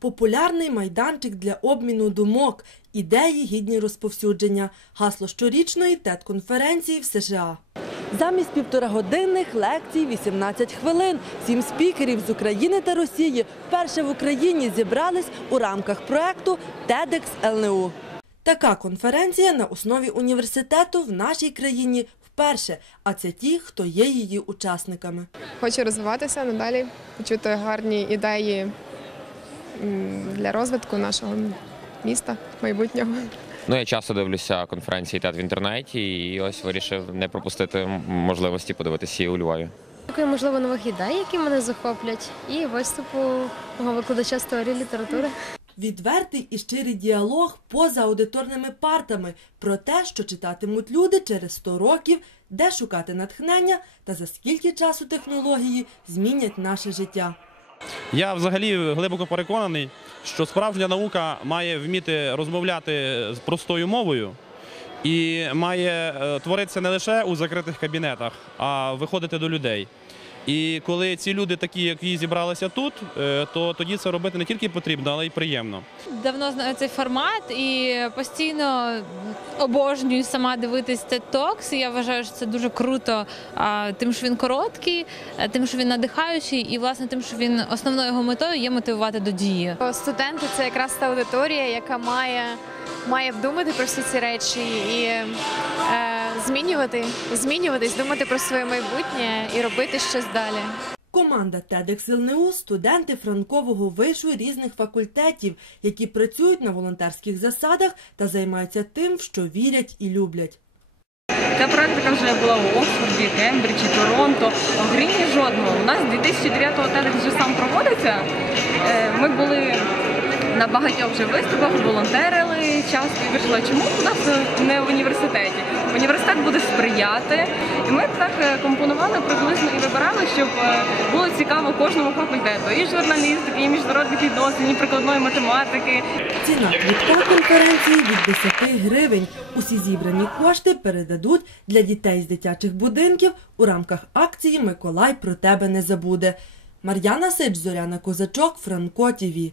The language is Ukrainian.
Популярний майданчик для обміну думок, ідеї гідні розповсюдження, гасло щорічної ТЕД-конференції в США. Замість півторагодинних лекцій 18 хвилин. Сім спікерів з України та Росії вперше в Україні зібрались у рамках проекту TEDx ЛНУ. Така конференція на основі університету в нашій країні вперше, а це ті, хто є її учасниками. Хочу розвиватися надалі, почути гарні ідеї для розвитку нашого міста майбутнього. Ну, я часто дивлюся конференції ТЕД в інтернеті і ось вирішив не пропустити можливості подивитися її у Львові. Такої, можливо, нових ідей, які мене захоплять, і виступу мого викладача з теорії літератури. Відвертий і щирий діалог поза аудиторними партами про те, що читатимуть люди через 100 років, де шукати натхнення та за скільки часу технології змінять наше життя. Я взагалі глибоко переконаний, що справжня наука має вміти розмовляти з простою мовою і має е, творитися не лише у закритих кабінетах, а виходити до людей. І коли ці люди такі, які зібралися тут, е, то тоді це робити не тільки потрібно, але й приємно. давно знаю цей формат і постійно обожнюю сама дивитись TED Talks. І я вважаю, що це дуже круто, тим, що він короткий, тим, що він надихаючий, і власне тим, що він основною його метою є мотивувати до дії. Студенти це якраз та аудиторія, яка має, має вдумати про всі ці речі і е, змінювати, змінюватись, думати про своє майбутнє і робити щось далі. Команда TEDx ЛНУ – студенти франкового вишу різних факультетів, які працюють на волонтерських засадах та займаються тим, в що вірять і люблять. Ця практика вже була в Оксфорді, Кембриджі, Торонто. В Україні жодного. У нас 2009-го TEDx вже сам проводиться. Е, Ми були на багатьох вже виступах, волонтерили часто і вирішили, чому у нас не в університеті. Університет буде сприяти. І ми так е, компонували приблизно і вибирали, щоб е, було цікаво кожному факультету. І журналістики, і міжнародних відносин, і прикладної математики, Ціна квітка конференції від 10 гривень. Усі зібрані кошти передадуть для дітей з дитячих будинків у рамках акції Миколай про тебе не забуде. Мар'яна Сич, Зоряна Козачок, Франко ТІВІ.